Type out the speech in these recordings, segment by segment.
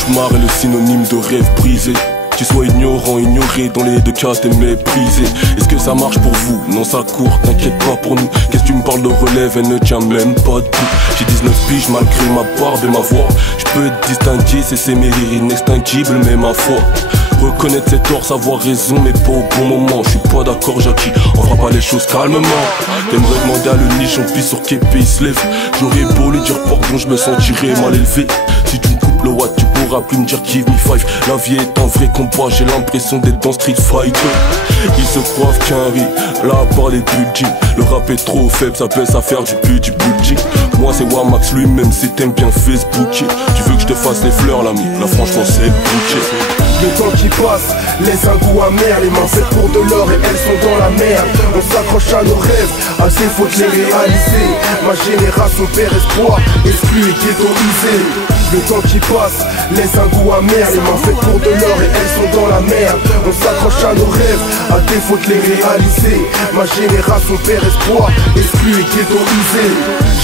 cauchemar est le synonyme de rêve brisé. Tu sois ignorant, ignoré, dans les deux cas t'es méprisé. Est-ce que ça marche pour vous? Non, ça court, t'inquiète pas pour nous. Qu'est-ce que tu me parles de relève, elle ne tient même pas debout. J'ai 19 piges malgré ma barbe et ma voix. Je peux te distinguer, c'est mes rires inextinguibles, mais ma foi. Reconnaître ses torts, savoir raison, mais pas au bon moment. Je suis pas d'accord, Jackie, on fera pas les choses calmement. T'aimerais demander à le niche, on pisse sur quel pays se lève. J'aurais beau lui dire pardon, je me sentirais mal élevé. Si tu me coupes le watt, tu pourras plus me dire give me five. La vie est un vrai combat, j'ai l'impression d'être dans Street Fighter. Ils se croient qu'un riz, là à part les buildings. Le rap est trop faible, ça pèse à faire du building. Moi c'est Wamax lui-même, si t'aimes bien Facebooker. Tu veux que je te fasse les fleurs l'ami, là franchement c'est bouquet. Le temps qui passe laisse un goût amer. Les mains faites pour de l'or et elles sont dans la merde. On s'accroche à nos rêves, à défaut de les réaliser. Ma génération perd espoir, exclu et ghettoisé. Le temps qui passe laisse un goût amer. Les mains faites pour de l'or et elles sont dans la merde. On s'accroche à nos rêves, à défaut de les réaliser. Ma génération perd espoir, exclu et ghettoisé.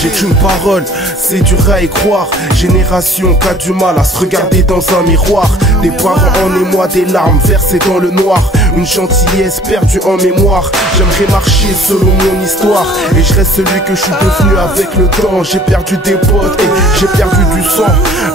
J'ai qu'une parole, c'est dur à y croire. Génération qui a du mal à se regarder dans un miroir. Des parents en émoi, des larmes versées dans le noir. Une gentillesse perdue en mémoire. J'aimerais marcher selon mon histoire, et je reste celui que je suis devenu avec le temps. J'ai perdu des potes et j'ai perdu du sang.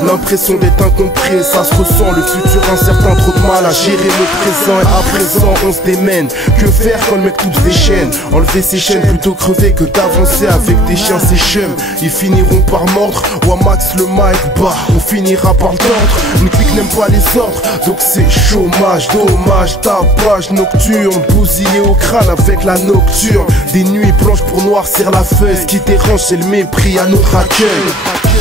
L'impression d'être incompris, ça se ressent. Le futur incertain, trop de mal à gérer le présent. Et à présent on se démène. Que faire quand le mec touche des chaînes? Enlever ses chaînes plutôt crever que d'avancer avec des chiens, c'est chum. Ils finiront par mordre, Wamax le mic, bah on finira par le tordre. Une clique n'aime pas les ordres, donc c'est chômage, dommage. Tapage nocturne, bousillé au crâne avec la nocturne. Des nuits blanches pour noircir la feuille. Ce qui dérange c'est le mépris à notre accueil.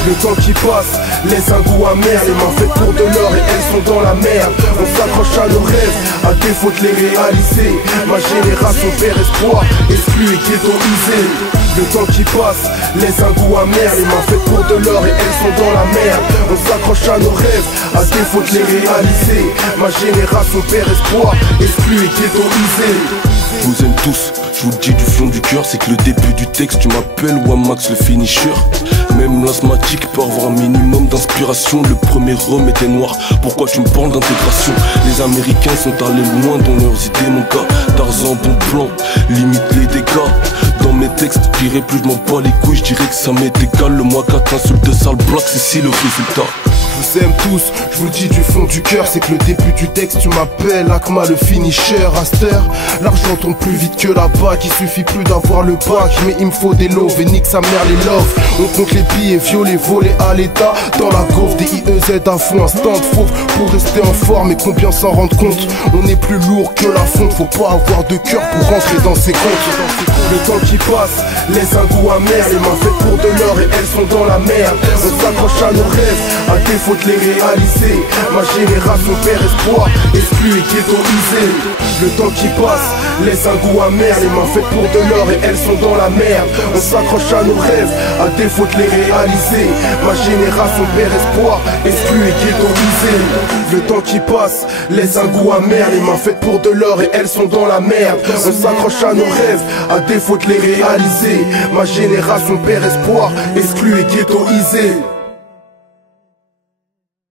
Le temps qui passe laisse un goût amer. Les mains faites pour de l'or et elles sont dans la merde. On s'accroche à nos rêves, à défaut de les réaliser. Ma génération perd espoir, exclu et ghettoisé. Le temps qui passe laisse un goût amer. Les mains faites pour de l'or et elles sont dans la merde. On s'accroche à nos rêves, à défaut de les réaliser. Ma génération perd espoir, exclu et ghettoisé. Je vous aime tous, je vous le dis du fond du cœur. C'est que le début du texte, tu m'appelles Wamax le finisher. Même l'asthmatique peut avoir un minimum d'inspiration. Le premier homme était noir, pourquoi tu me parles d'intégration? Les Américains sont allés loin dans leurs idées mon gars. Tarzan bon plan, limite les dégâts. Dans mes textes, je dirais plus je m'en bats les couilles. Je dirais que ça m'est égal, le mois 4 insulte de sale bloc, c'est si le résultat. Je vous aime tous, je vous le dis du fond du cœur. C'est que le début du texte, tu m'appelles Akma le finisher. À cette heure, l'argent tourne plus vite que la bac. Il suffit plus d'avoir le bac, mais il me faut des loves. Et nique sa mère les loves. On compte les billets, violés, volés à l'état. Dans la gaufre des IEZ à fond, un stand fauve pour rester en forme. Et combien s'en rendre compte? On est plus lourd que la fonte. Faut pas avoir de cœur pour rentrer dans ses comptes. Le temps qui passe laisse un goût amer. Les mains faites pour de l'or et elles sont dans la merde. On s'accroche à nos rêves, à défaut de les réaliser. Ma génération perd espoir, exclu et ghettoisé. Le temps qui passe laisse un goût amer. Les mains faites pour de l'or et elles sont dans la merde. On s'accroche à nos rêves, à défaut de les réaliser. Ma génération perd espoir, exclu et ghettoisé. Le temps qui passe laisse un goût amer. Les mains faites pour de l'or et elles sont dans la merde. On s'accroche à nos rêves, à défaut de les réaliser. Ma génération perd espoir, exclu et ghettoisé.